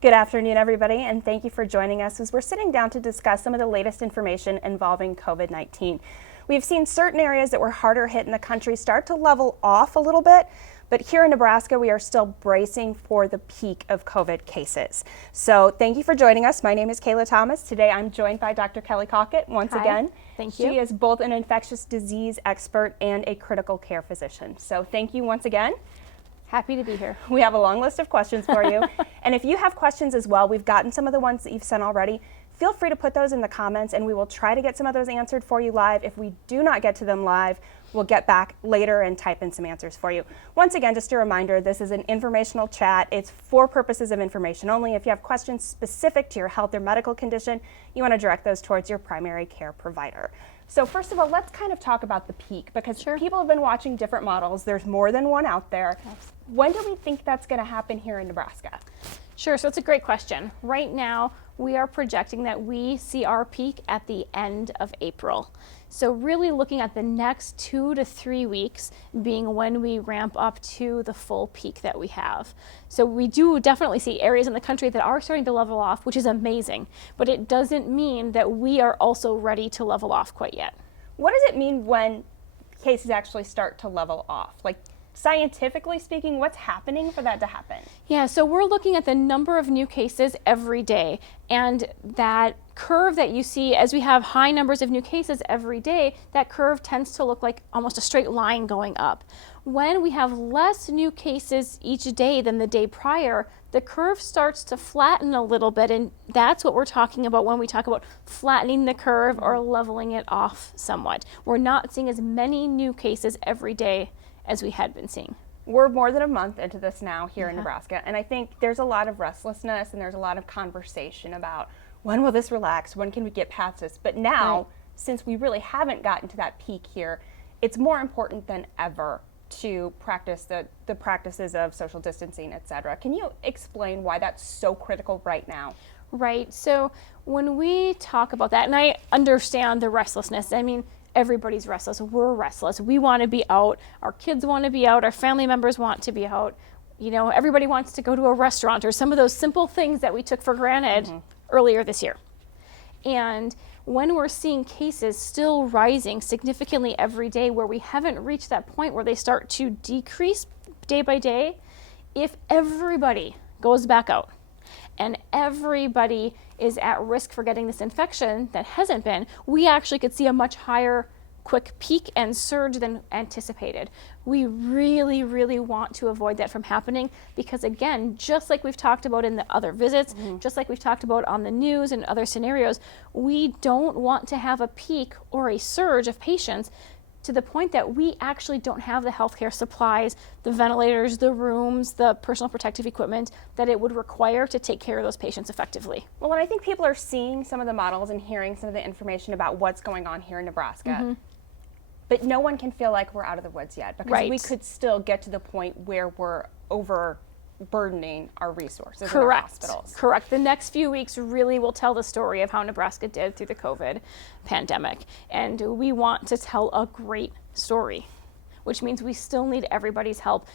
Good afternoon, everybody, and thank you for joining us as we're sitting down to discuss some of the latest information involving COVID-19. We've seen certain areas that were harder hit in the country start to level off a little bit, but here in Nebraska, we are still bracing for the peak of COVID cases. So thank you for joining us. My name is Kayla Thomas. Today, I'm joined by Dr. Kelly Cawcutt once again. Thank you. She is both an infectious disease expert and a critical care physician. So thank you once again. Happy to be here. We have a long list of questions for you. And if you have questions as well, we've gotten some of the ones that you've sent already. Feel free to put those in the comments and we will try to get some of those answered for you live. If we do not get to them live, we'll get back later and type in some answers for you. Once again, just a reminder, this is an informational chat. It's for purposes of information only. If you have questions specific to your health or medical condition, you want to direct those towards your primary care provider. So first of all, let's kind of talk about the peak because people have been watching different models. There's more than one out there. When do we think that's going to happen here in Nebraska? Sure, so it's a great question. Right now, we are projecting that we see our peak at the end of April. So really looking at the next 2 to 3 weeks being when we ramp up to the full peak that we have. So we do definitely see areas in the country that are starting to level off, which is amazing, but it doesn't mean that we are also ready to level off quite yet. What does it mean when cases actually start to level off? Like, scientifically speaking, what's happening for that to happen? Yeah, so we're looking at the number of new cases every day, and that curve that you see as we have high numbers of new cases every day, that curve tends to look like almost a straight line going up. When we have less new cases each day than the day prior, the curve starts to flatten a little bit, and that's what we're talking about when we talk about flattening the curve or leveling it off somewhat. We're not seeing as many new cases every day as we had been seeing. We're more than a month into this now here in Nebraska, and I think there's a lot of restlessness and there's a lot of conversation about when will this relax, when can we get past this? But now, since we really haven't gotten to that peak here, it's more important than ever to practice the practices of social distancing, et cetera. Can you explain why that's so critical right now? Right, so when we talk about that, and I understand the restlessness, I mean, everybody's restless. We're restless. We want to be out. Our kids want to be out. Our family members want to be out. You know, everybody wants to go to a restaurant or some of those simple things that we took for granted earlier this year. And when we're seeing cases still rising significantly every day where we haven't reached that point where they start to decrease day by day, if everybody goes back out and everybody is at risk for getting this infection that hasn't been, we actually could see a much higher quick peak and surge than anticipated. We really, really want to avoid that from happening because, again, just like we've talked about in the other visits, just like we've talked about on the news and other scenarios, we don't want to have a peak or a surge of patients to the point that we actually don't have the healthcare supplies, the ventilators, the rooms, the personal protective equipment that it would require to take care of those patients effectively. Well, and I think people are seeing some of the models and hearing some of the information about what's going on here in Nebraska. But no one can feel like we're out of the woods yet because we could still get to the point where we're overburdening our resources in our hospitals. Correct. The next few weeks really will tell the story of how Nebraska did through the COVID pandemic. And we want to tell a great story, which means we still need everybody's help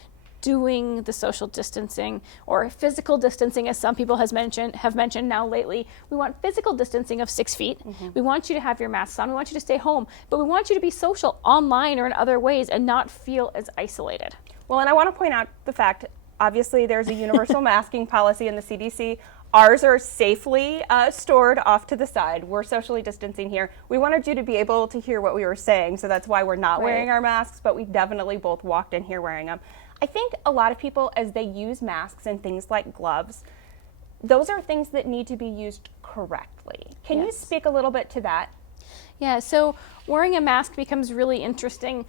doing the social distancing or physical distancing, as some people have mentioned now lately. We want physical distancing of 6 feet. We want you to have your masks on. We want you to stay home, but we want you to be social online or in other ways and not feel as isolated. Well, and I want to point out the fact, obviously there's a universal masking policy in the CDC. Ours are safely stored off to the side. We're socially distancing here. We wanted you to be able to hear what we were saying, so that's why we're not wearing our masks, but we definitely both walked in here wearing them. I think a lot of people, as they use masks and things like gloves, those are things that need to be used correctly. Can you speak a little bit to that? Yeah, so wearing a mask becomes really interesting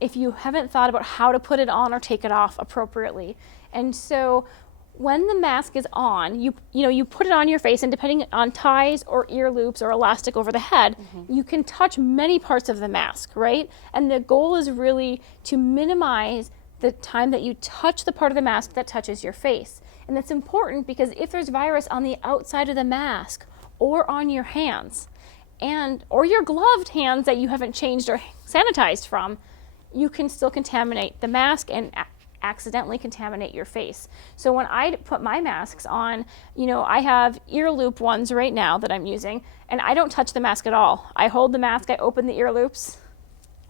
if you haven't thought about how to put it on or take it off appropriately. And so when the mask is on, you put it on your face, and depending on ties or ear loops or elastic over the head, you can touch many parts of the mask, right? And the goal is really to minimize the time that you touch the part of the mask that touches your face. And that's important because if there's virus on the outside of the mask or on your hands or your gloved hands that you haven't changed or sanitized from, you can still contaminate the mask and accidentally contaminate your face. So when I put my masks on, I have ear loop ones right now that I'm using, and I don't touch the mask at all. I hold the mask, I open the ear loops,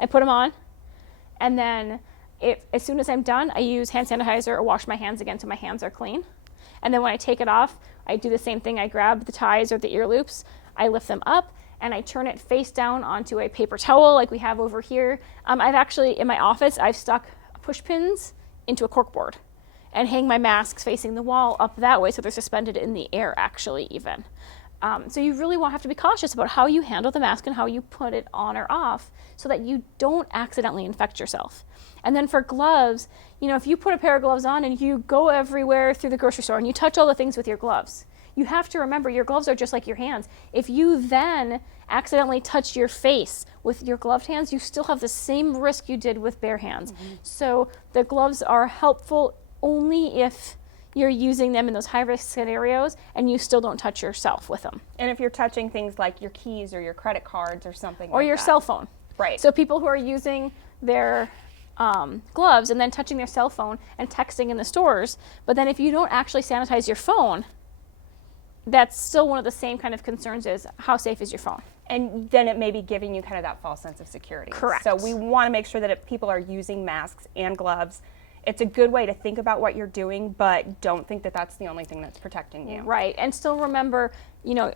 I put them on, and then as soon as I'm done, I use hand sanitizer or wash my hands again so my hands are clean. And then when I take it off, I do the same thing. I grab the ties or the ear loops, I lift them up, and I turn it face down onto a paper towel like we have over here. I've actually, in my office, I've stuck push pins into a corkboard and hang my masks facing the wall up that way so they're suspended in the air actually even. So you really have to be cautious about how you handle the mask and how you put it on or off so that you don't accidentally infect yourself. And then for gloves, if you put a pair of gloves on and you go everywhere through the grocery store and you touch all the things with your gloves, you have to remember your gloves are just like your hands. If you then accidentally touch your face with your gloved hands, you still have the same risk you did with bare hands. So the gloves are helpful only if you're using them in those high-risk scenarios and you still don't touch yourself with them. And if you're touching things like your keys or your credit cards or something or like your that. cell phone. Right. So people who are using their gloves and then touching their cell phone and texting in the stores, but then if you don't actually sanitize your phone, that's still one of the same kind of concerns as how safe is your phone. And then it may be giving you kind of that false sense of security. Correct. So we want to make sure that if people are using masks and gloves, it's a good way to think about what you're doing, but don't think that that's the only thing that's protecting you. Right. And still remember,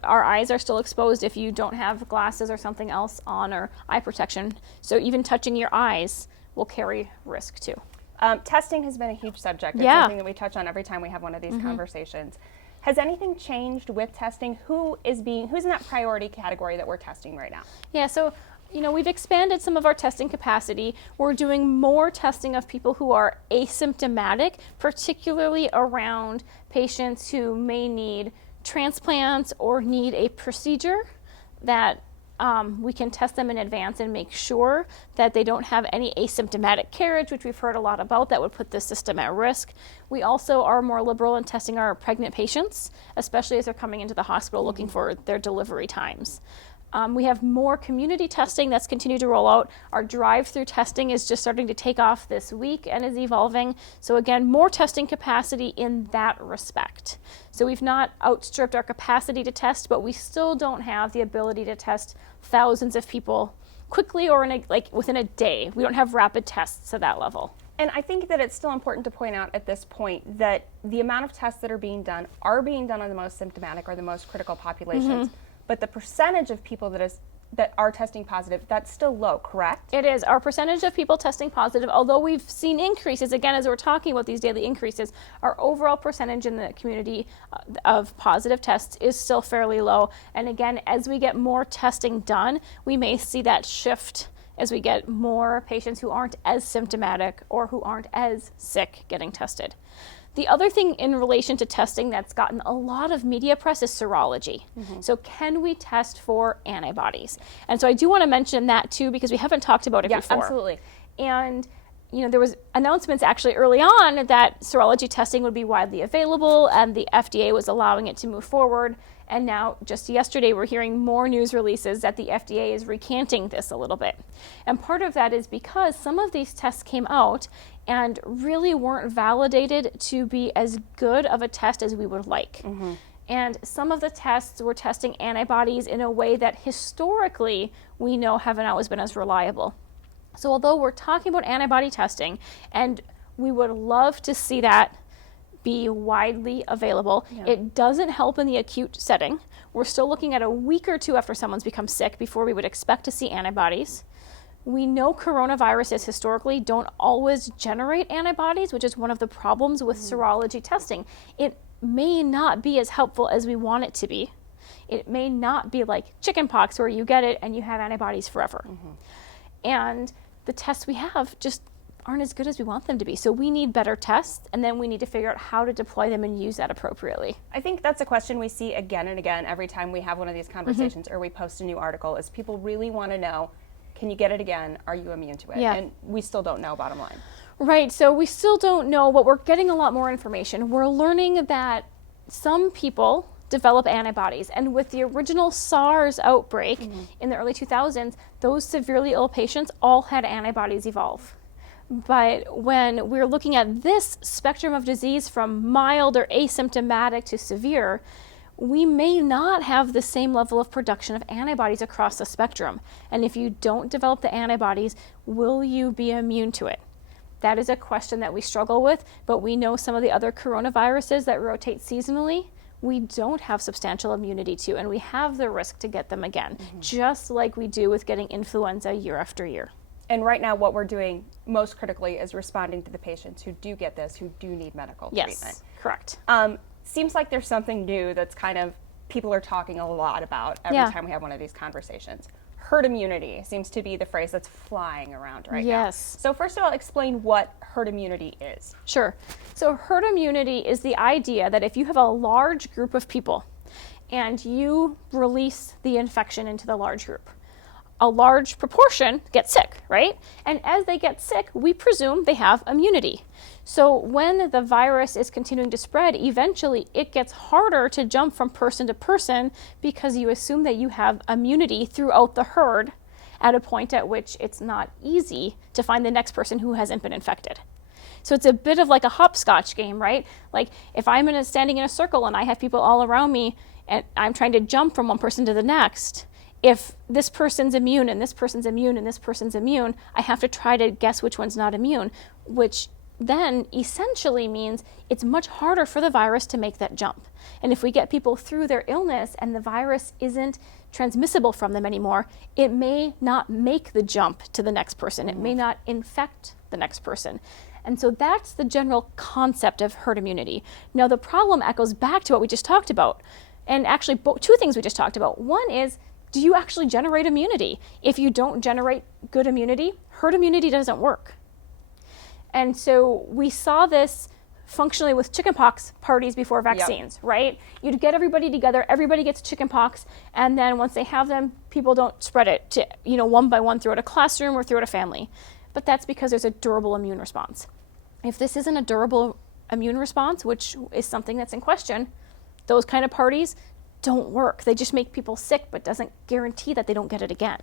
our eyes are still exposed if you don't have glasses or something else on or eye protection. So even touching your eyes will carry risk too. Testing has been a huge subject. It's Yeah. something that we touch on every time we have one of these conversations. Has anything changed with testing? Who's in that priority category that we're testing right now? Yeah, so we've expanded some of our testing capacity. We're doing more testing of people who are asymptomatic, particularly around patients who may need transplants or need a procedure that we can test them in advance and make sure that they don't have any asymptomatic carriage, which we've heard a lot about, that would put the system at risk. We also are more liberal in testing our pregnant patients, especially as they're coming into the hospital looking for their delivery times. We have more community testing that's continued to roll out. Our drive-through testing is just starting to take off this week and is evolving. So again, more testing capacity in that respect. So we've not outstripped our capacity to test, but we still don't have the ability to test thousands of people quickly or within a day. We don't have rapid tests to that level. And I think that it's still important to point out at this point that the amount of tests that are being done on the most symptomatic or the most critical populations. But the percentage of people that are testing positive, that's still low, correct? It is. Our percentage of people testing positive, although we've seen increases, again, as we're talking about these daily increases, our overall percentage in the community of positive tests is still fairly low. And again, as we get more testing done, we may see that shift as we get more patients who aren't as symptomatic or who aren't as sick getting tested. The other thing in relation to testing that's gotten a lot of media press is serology. So can we test for antibodies? And so I do want to mention that too, because we haven't talked about it before. Absolutely. And there was announcements actually early on that serology testing would be widely available and the FDA was allowing it to move forward. And now, just yesterday, we're hearing more news releases that the FDA is recanting this a little bit. And part of that is because some of these tests came out and really weren't validated to be as good of a test as we would like. And some of the tests were testing antibodies in a way that historically we know haven't always been as reliable. So although we're talking about antibody testing, and we would love to see that be widely available, it doesn't help in the acute setting. We're still looking at a week or two after someone's become sick before we would expect to see antibodies. We know coronaviruses historically don't always generate antibodies, which is one of the problems with serology testing. It may not be as helpful as we want it to be. It may not be like chickenpox where you get it and you have antibodies forever. And the tests we have just aren't as good as we want them to be. So we need better tests, and then we need to figure out how to deploy them and use that appropriately. I think that's a question we see again and again every time we have one of these conversations or we post a new article, is people really want to know, can you get it again? Are you immune to it? And we still don't know, bottom line. Right, so we still don't know, but we're getting a lot more information. We're learning that some people develop antibodies, and with the original SARS outbreak in the early 2000s, those severely ill patients all had antibodies evolve. But when we're looking at this spectrum of disease from mild or asymptomatic to severe, we may not have the same level of production of antibodies across the spectrum. And if you don't develop the antibodies, will you be immune to it? That is a question that we struggle with, but we know some of the other coronaviruses that rotate seasonally, we don't have substantial immunity to, and we have the risk to get them again, just like we do with getting influenza year after year. And right now what we're doing most critically is responding to the patients who do get this, who do need medical treatment. Yes, correct. Seems like there's something new that's kind of, people are talking a lot about every time we have one of these conversations. Herd immunity seems to be the phrase that's flying around right now. Yes. So first of all, explain what herd immunity is. Sure. So herd immunity is the idea that if you have a large group of people and you release the infection into the large group, a large proportion get sick, right? And as they get sick, we presume they have immunity. So when the virus is continuing to spread, eventually it gets harder to jump from person to person because you assume that you have immunity throughout the herd at a point at which it's not easy to find the next person who hasn't been infected. So it's a bit of like a hopscotch game, right? Like if I'm standing in a circle and I have people all around me and I'm trying to jump from one person to the next, if this person's immune and this person's immune and this person's immune, I have to try to guess which one's not immune, which then essentially means it's much harder for the virus to make that jump. And if we get people through their illness and the virus isn't transmissible from them anymore, it may not make the jump to the next person. It may not infect the next person. And so that's the general concept of herd immunity. Now the problem echoes back to what we just talked about. And actually two things we just talked about. One is, do you actually generate immunity? If you don't generate good immunity, herd immunity doesn't work. And so we saw this functionally with chickenpox parties before vaccines, right? You'd get everybody together, everybody gets chickenpox, and then once they have them, people don't spread it to, one by one throughout a classroom or throughout a family. But that's because there's a durable immune response. If this isn't a durable immune response, which is something that's in question, those kind of parties don't work. They just make people sick, but doesn't guarantee that they don't get it again.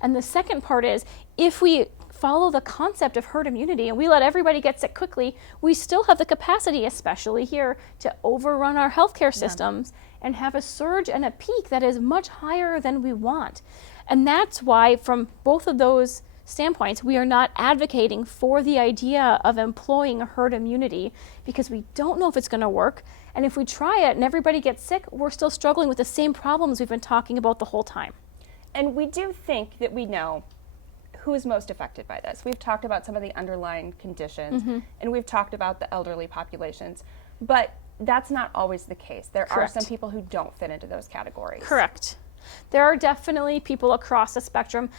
And the second part is, if we follow the concept of herd immunity and we let everybody get sick quickly, we still have the capacity, especially here, to overrun our healthcare systems and have a surge and a peak that is much higher than we want. And that's why, from both of those standpoints, we are not advocating for the idea of employing herd immunity because we don't know if it's going to work. And if we try it and everybody gets sick, we're still struggling with the same problems we've been talking about the whole time. And we do think that we know who is most affected by this. We've talked about some of the underlying conditions, and we've talked about the elderly populations, but that's not always the case. There Correct. are some people who don't fit into those categories. Correct. There are definitely people across the spectrum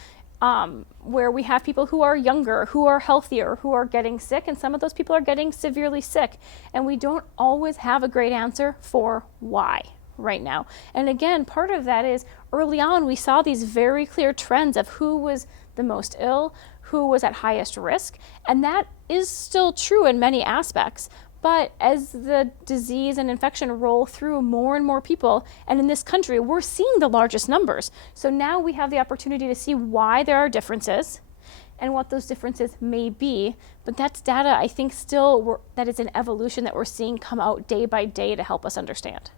where we have people who are younger, who are healthier, who are getting sick, and some of those people are getting severely sick. And we don't always have a great answer for why right now. And again, part of that is early on we saw these very clear trends of who was the most ill, who was at highest risk, and that is still true in many aspects. But as the disease and infection roll through more and more people, and in this country, we're seeing the largest numbers. So now we have the opportunity to see why there are differences and what those differences may be. But that's data, I think, still that is an evolution that we're seeing come out day by day to help us understand.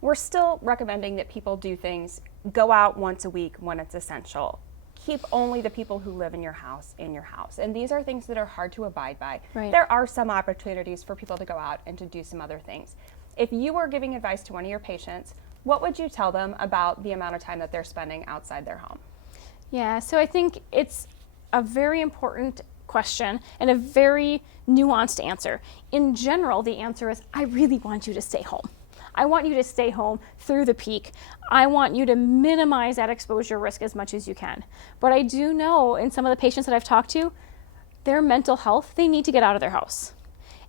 We're still recommending that people do things, go out once a week when it's essential. Keep only the people who live in your house. And these are things that are hard to abide by. Right. There are some opportunities for people to go out and to do some other things. If you were giving advice to one of your patients, what would you tell them about the amount of time that they're spending outside their home? Yeah, so I think it's a very important question and a very nuanced answer. In general, the answer is, I really want you to stay home. I want you to stay home through the peak. I want you to minimize that exposure risk as much as you can. But I do know in some of the patients that I've talked to, their mental health, they need to get out of their house.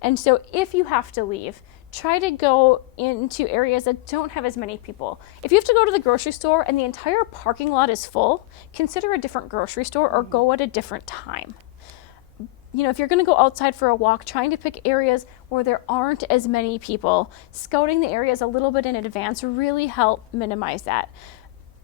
And so if you have to leave, try to go into areas that don't have as many people. If you have to go to the grocery store and the entire parking lot is full, consider a different grocery store or go at a different time. If you're going to go outside for a walk, trying to pick areas where there aren't as many people, scouting the areas a little bit in advance really help minimize that.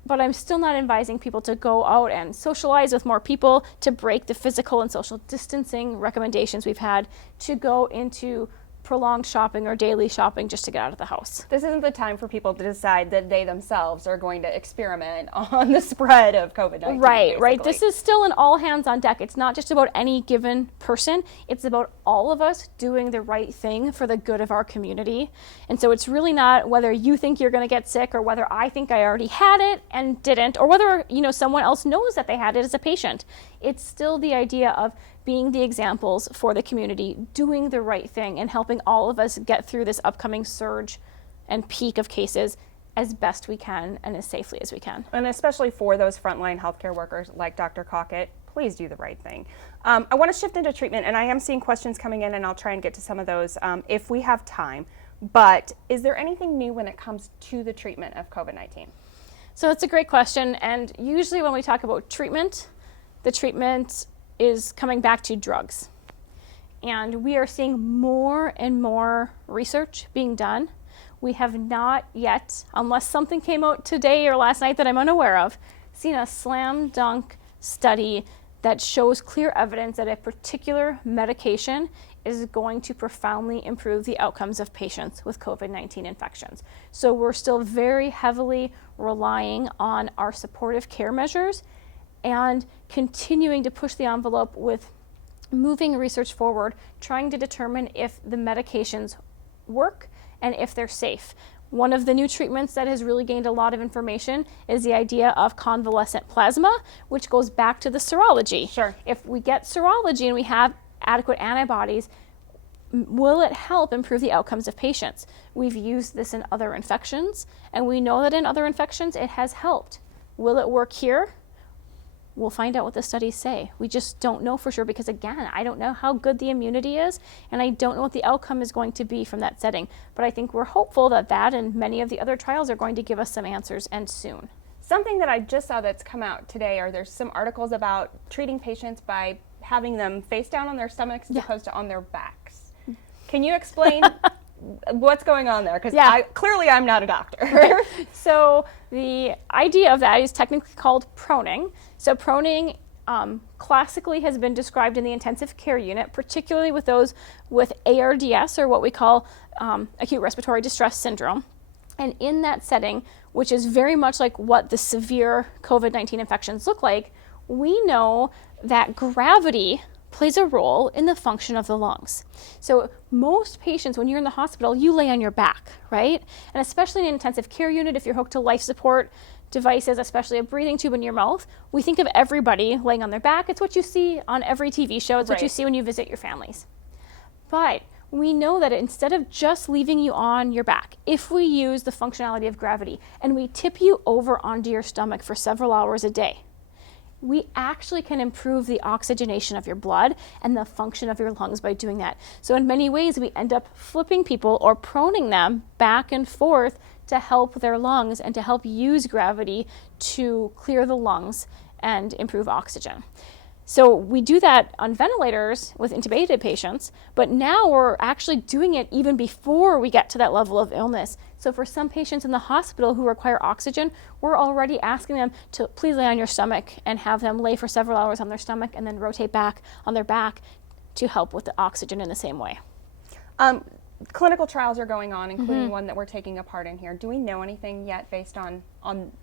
but I'm still not advising people to go out and socialize with more people, to break the physical and social distancing recommendations we've had, to go into prolonged shopping or daily shopping just to get out of the house. This isn't the time for people to decide that they themselves are going to experiment on the spread of COVID-19. Right. Basically. This is still an all hands on deck. It's not just about any given person. It's about all of us doing the right thing for the good of our community. And so it's really not whether you think you're going to get sick or whether I think I already had it and didn't, or whether, someone else knows that they had it as a patient. It's still the idea of being the examples for the community, doing the right thing, and helping all of us get through this upcoming surge and peak of cases as best we can and as safely as we can. And especially for those frontline healthcare workers like Dr. Cawcutt, please do the right thing. I want to shift into treatment, and I am seeing questions coming in, and I'll try and get to some of those if we have time. But is there anything new when it comes to the treatment of COVID-19? So it's a great question, and usually when we talk about treatment, the treatment is coming back to drugs. And we are seeing more and more research being done. We have not yet, unless something came out today or last night that I'm unaware of, seen a slam dunk study that shows clear evidence that a particular medication is going to profoundly improve the outcomes of patients with COVID-19 infections. So we're still very heavily relying on our supportive care measures and continuing to push the envelope with moving research forward, trying to determine if the medications work and if they're safe. One of the new treatments that has really gained a lot of information is the idea of convalescent plasma, which goes back to the serology. Sure. If we get serology and we have adequate antibodies, will it help improve the outcomes of patients? We've used this in other infections, and we know that in other infections it has helped. Will it work here? We'll find out what the studies say. We just don't know for sure because, again, I don't know how good the immunity is, and I don't know what the outcome is going to be from that setting. But I think we're hopeful that that and many of the other trials are going to give us some answers, and soon. Something that I just saw that's come out today are there's some articles about treating patients by having them face down on their stomachs as opposed to on their backs. Can you explain what's going on there? Because clearly I'm not a doctor. Right. So the idea of that is technically called proning. So proning classically has been described in the intensive care unit, particularly with those with ARDS, or what we call acute respiratory distress syndrome. And in that setting, which is very much like what the severe COVID-19 infections look like, we know that gravity plays a role in the function of the lungs. So most patients, when you're in the hospital, you lay on your back, right? And especially in an intensive care unit, if you're hooked to life support devices, especially a breathing tube in your mouth, we think of everybody laying on their back. It's what you see on every TV show. It's what you see when you visit your families. But we know that instead of just leaving you on your back, if we use the functionality of gravity and we tip you over onto your stomach for several hours a day, we actually can improve the oxygenation of your blood and the function of your lungs by doing that. So in many ways, we end up flipping people or proning them back and forth to help their lungs and to help use gravity to clear the lungs and improve oxygen. So we do that on ventilators with intubated patients, but now we're actually doing it even before we get to that level of illness. So for some patients in the hospital who require oxygen, we're already asking them to please lay on your stomach and have them lay for several hours on their stomach and then rotate back on their back to help with the oxygen in the same way. Clinical trials are going on, including one that we're taking a part in here. Do we know anything yet based on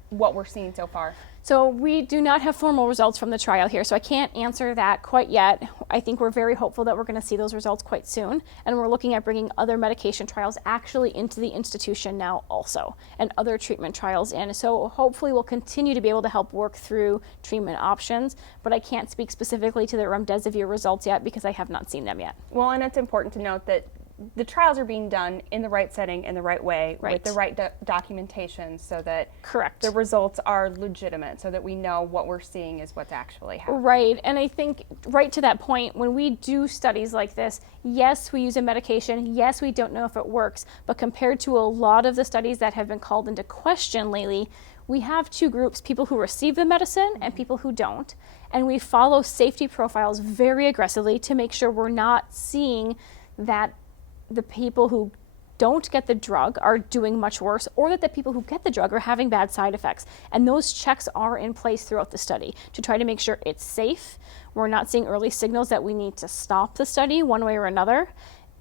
what we're seeing so far? So we do not have formal results from the trial here, so I can't answer that quite yet. I think we're very hopeful that we're going to see those results quite soon, and we're looking at bringing other medication trials actually into the institution now also, and other treatment trials in. So hopefully we'll continue to be able to help work through treatment options, but I can't speak specifically to the remdesivir results yet because I have not seen them yet. Well, and it's important to note that the trials are being done in the right setting, in the right way, with the right documentation so that the results are legitimate, so that we know what we're seeing is what's actually happening. Right, and I think right to that point, when we do studies like this, yes, we use a medication, yes, we don't know if it works, but compared to a lot of the studies that have been called into question lately, we have two groups, people who receive the medicine and people who don't, and we follow safety profiles very aggressively to make sure we're not seeing that the people who don't get the drug are doing much worse, or that the people who get the drug are having bad side effects. And those checks are in place throughout the study to try to make sure it's safe. We're not seeing early signals that we need to stop the study one way or another,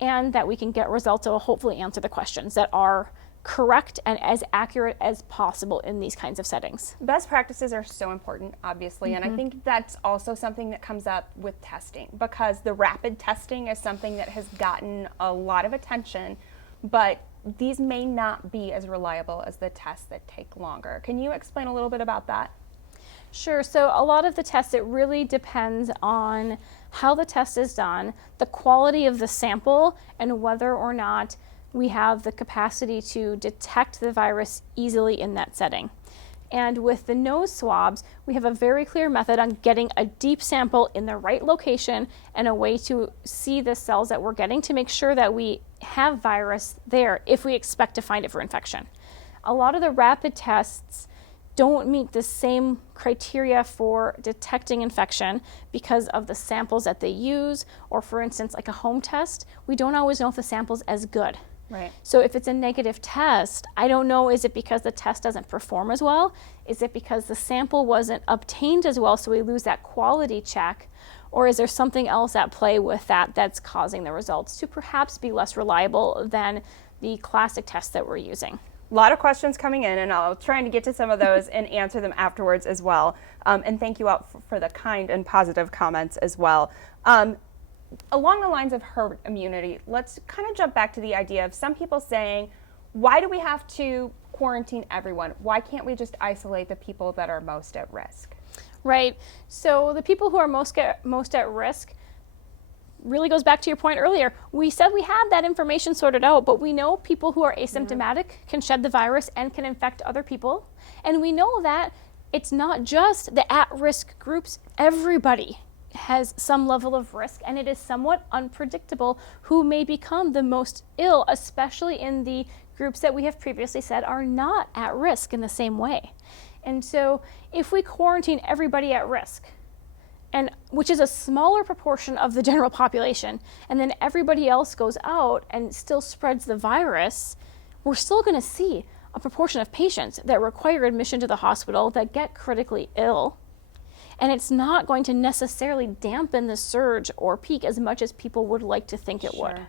and that we can get results that will hopefully answer the questions that are correct and as accurate as possible in these kinds of settings. Best practices are so important, obviously, and I think that's also something that comes up with testing, because the rapid testing is something that has gotten a lot of attention, but these may not be as reliable as the tests that take longer. Can you explain a little bit about that? Sure. So a lot of the tests, it really depends on how the test is done, the quality of the sample, and whether or not we have the capacity to detect the virus easily in that setting. And with the nose swabs, we have a very clear method on getting a deep sample in the right location and a way to see the cells that we're getting to make sure that we have virus there if we expect to find it for infection. A lot of the rapid tests don't meet the same criteria for detecting infection because of the samples that they use, or for instance, like a home test, we don't always know if the sample's as good. Right. So if it's a negative test, I don't know, is it because the test doesn't perform as well? Is it because the sample wasn't obtained as well, so we lose that quality check? Or is there something else at play with that that's causing the results to perhaps be less reliable than the classic test that we're using? A lot of questions coming in, and I'll try to get to some of those and answer them afterwards as well. And thank you out for the kind and positive comments as well. Along the lines of herd immunity, let's kind of jump back to the idea of some people saying, why do we have to quarantine everyone? Why can't we just isolate the people that are most at risk? Right. So the people who are most at risk really goes back to your point earlier. We said we had that information sorted out, but we know people who are asymptomatic can shed the virus and can infect other people. And we know that it's not just the at-risk groups. Everybody has some level of risk, and it is somewhat unpredictable who may become the most ill, especially in the groups that we have previously said are not at risk in the same way. And so if we quarantine everybody at risk, and which is a smaller proportion of the general population, and then everybody else goes out and still spreads the virus, we're still going to see a proportion of patients that require admission to the hospital that get critically ill. And it's not going to necessarily dampen the surge or peak as much as people would like to think it would.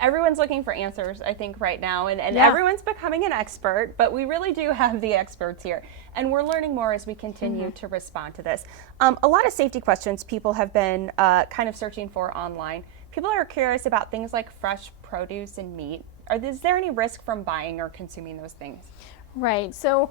Everyone's looking for answers, I think, right now, and everyone's becoming an expert, but we really do have the experts here, and we're learning more as we continue to respond to this. A lot of safety questions people have been kind of searching for online. People are curious about things like fresh produce and meat. Is there any risk from buying or consuming those things? Right. So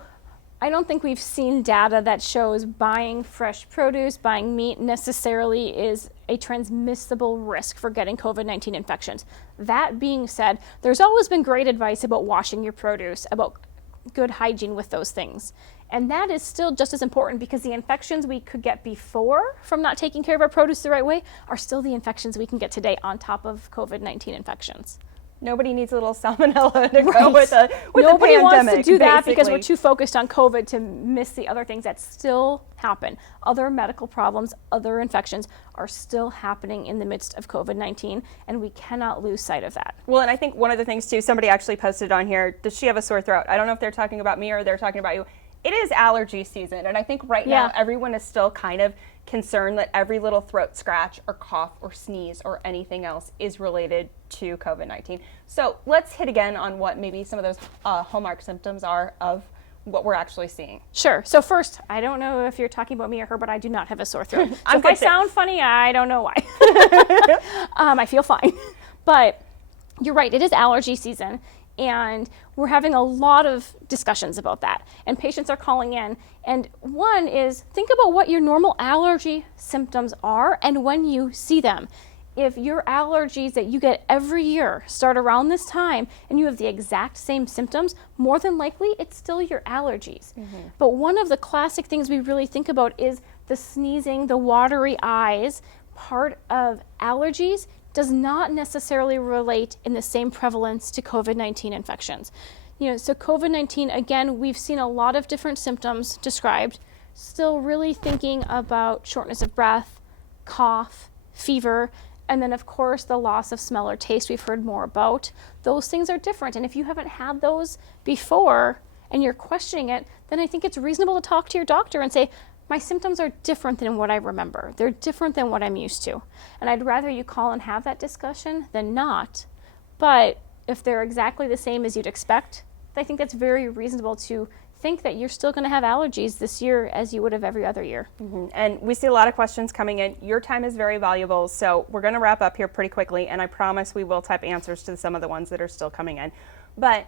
I don't think we've seen data that shows buying fresh produce, buying meat necessarily is a transmissible risk for getting COVID-19 infections. That being said, there's always been great advice about washing your produce, about good hygiene with those things. And that is still just as important, because the infections we could get before from not taking care of our produce the right way are still the infections we can get today on top of COVID-19 infections. Nobody needs a little salmonella to go with a Nobody pandemic, wants to do that because basically. we're too focused on COVID to miss the other things that still happen. Other medical problems, other infections are still happening in the midst of COVID-19, and we cannot lose sight of that. Well, and I think one of the things too, somebody actually posted on here, does she have a sore throat? I don't know if they're talking about me or they're talking about you. It is allergy season, and I think right now everyone is still kind of concerned that every little throat scratch or cough or sneeze or anything else is related to COVID-19. So let's hit again on what maybe some of those hallmark symptoms are of what we're actually seeing. Sure. So first, I don't know if you're talking about me or her, but I do not have a sore throat. So I'm if I sound funny, I don't know why. I feel fine. But you're right, it is allergy season. And we're having a lot of discussions about that. And patients are calling in. And one is, think about what your normal allergy symptoms are and when you see them. If your allergies that you get every year start around this time and you have the exact same symptoms, more than likely it's still your allergies. But one of the classic things we really think about is the sneezing, the watery eyes. Part of allergies does not necessarily relate in the same prevalence to COVID-19 infections. So COVID-19, again, we've seen a lot of different symptoms described, still really thinking about shortness of breath, cough, fever, And then, of course, the loss of smell or taste we've heard more about. Those things are different. And if you haven't had those before and you're questioning it, then I think it's reasonable to talk to your doctor and say, my symptoms are different than what I remember. They're different than what I'm used to. And I'd rather you call and have that discussion than not. But if they're exactly the same as you'd expect, I think that's very reasonable to think that you're still going to have allergies this year as you would have every other year. And we see a lot of questions coming in. Your time is very valuable, so we're going to wrap up here pretty quickly, and I promise we will type answers to some of the ones that are still coming in. But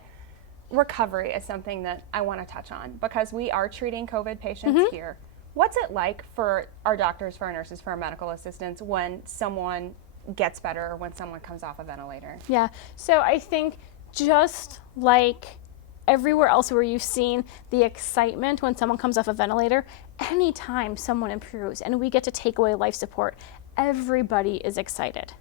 recovery is something that I want to touch on because we are treating COVID patients here. What's it like for our doctors, for our nurses, for our medical assistants when someone gets better or when someone comes off a ventilator? Yeah, so I think just like everywhere else where you've seen the excitement when someone comes off a ventilator, anytime someone improves and we get to take away life support, everybody is excited.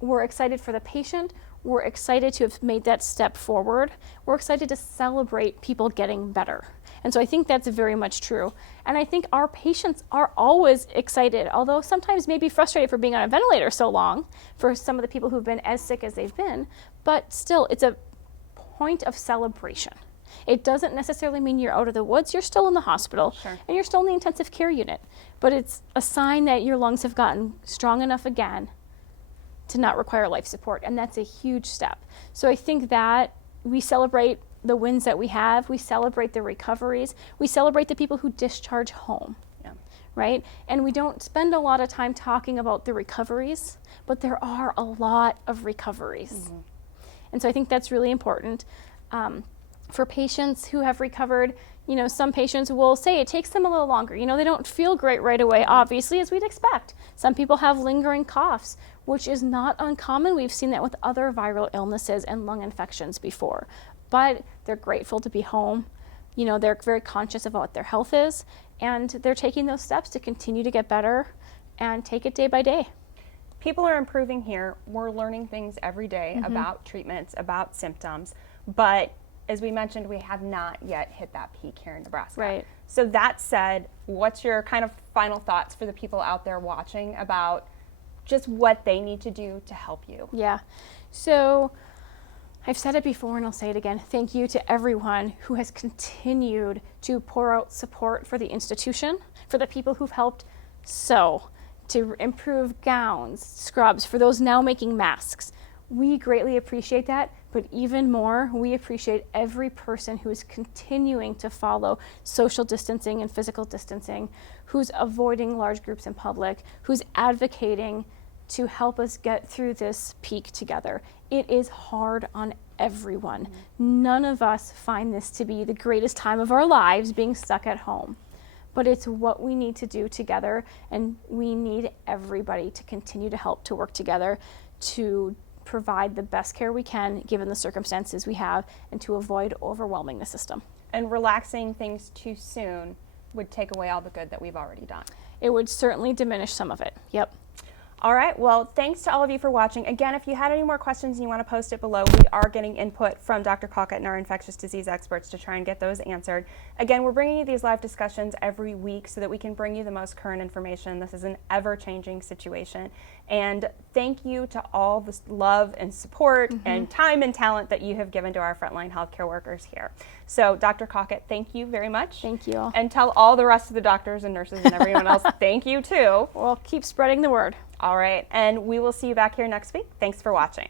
We're excited for the patient. We're excited to have made that step forward. We're excited to celebrate people getting better. And so I think that's very much true. And I think our patients are always excited, although sometimes maybe frustrated for being on a ventilator so long for some of the people who've been as sick as they've been, but still it's a point of celebration. It doesn't necessarily mean you're out of the woods. You're still in the hospital and you're still in the intensive care unit, but it's a sign that your lungs have gotten strong enough again to not require life support, and that's a huge step. So I think that we celebrate the wins that we have, we celebrate the recoveries, we celebrate the people who discharge home, right? And we don't spend a lot of time talking about the recoveries, but there are a lot of recoveries. And so I think that's really important. For patients who have recovered, you know, some patients will say it takes them a little longer. You know, they don't feel great right away, obviously, as we'd expect. Some people have lingering coughs, which is not uncommon. We've seen that with other viral illnesses and lung infections before. But they're grateful to be home. You know, they're very conscious of what their health is, and they're taking those steps to continue to get better and take it day by day. People are improving here. We're learning things every day about treatments, about symptoms, but as we mentioned, we have not yet hit that peak here in Nebraska. Right. So that said, what's your kind of final thoughts for the people out there watching about just what they need to do to help you? Yeah. So I've said it before and I'll say it again. Thank you to everyone who has continued to pour out support for the institution, for the people who've helped sew, to improve gowns, scrubs, for those now making masks. We greatly appreciate that, but even more, we appreciate every person who is continuing to follow social distancing and physical distancing, who's avoiding large groups in public, who's advocating to help us get through this peak together. It is hard on everyone. None of us find this to be the greatest time of our lives, being stuck at home. But it's what we need to do together, and we need everybody to continue to help to work together to provide the best care we can given the circumstances we have and to avoid overwhelming the system. And relaxing things too soon would take away all the good that we've already done. It would certainly diminish some of it. Yep. All right, well, thanks to all of you for watching. Again, if you had any more questions and you want to post it below, we are getting input from Dr. Cawcutt and our infectious disease experts to try and get those answered. Again, we're bringing you these live discussions every week so that we can bring you the most current information. This is an ever-changing situation. And thank you to all the love and support and time and talent that you have given to our frontline healthcare workers here. So, Dr. Cawcutt, thank you very much. Thank you. And tell all the rest of the doctors and nurses and everyone else thank you too. We'll keep spreading the word. All right, and we will see you back here next week. Thanks for watching.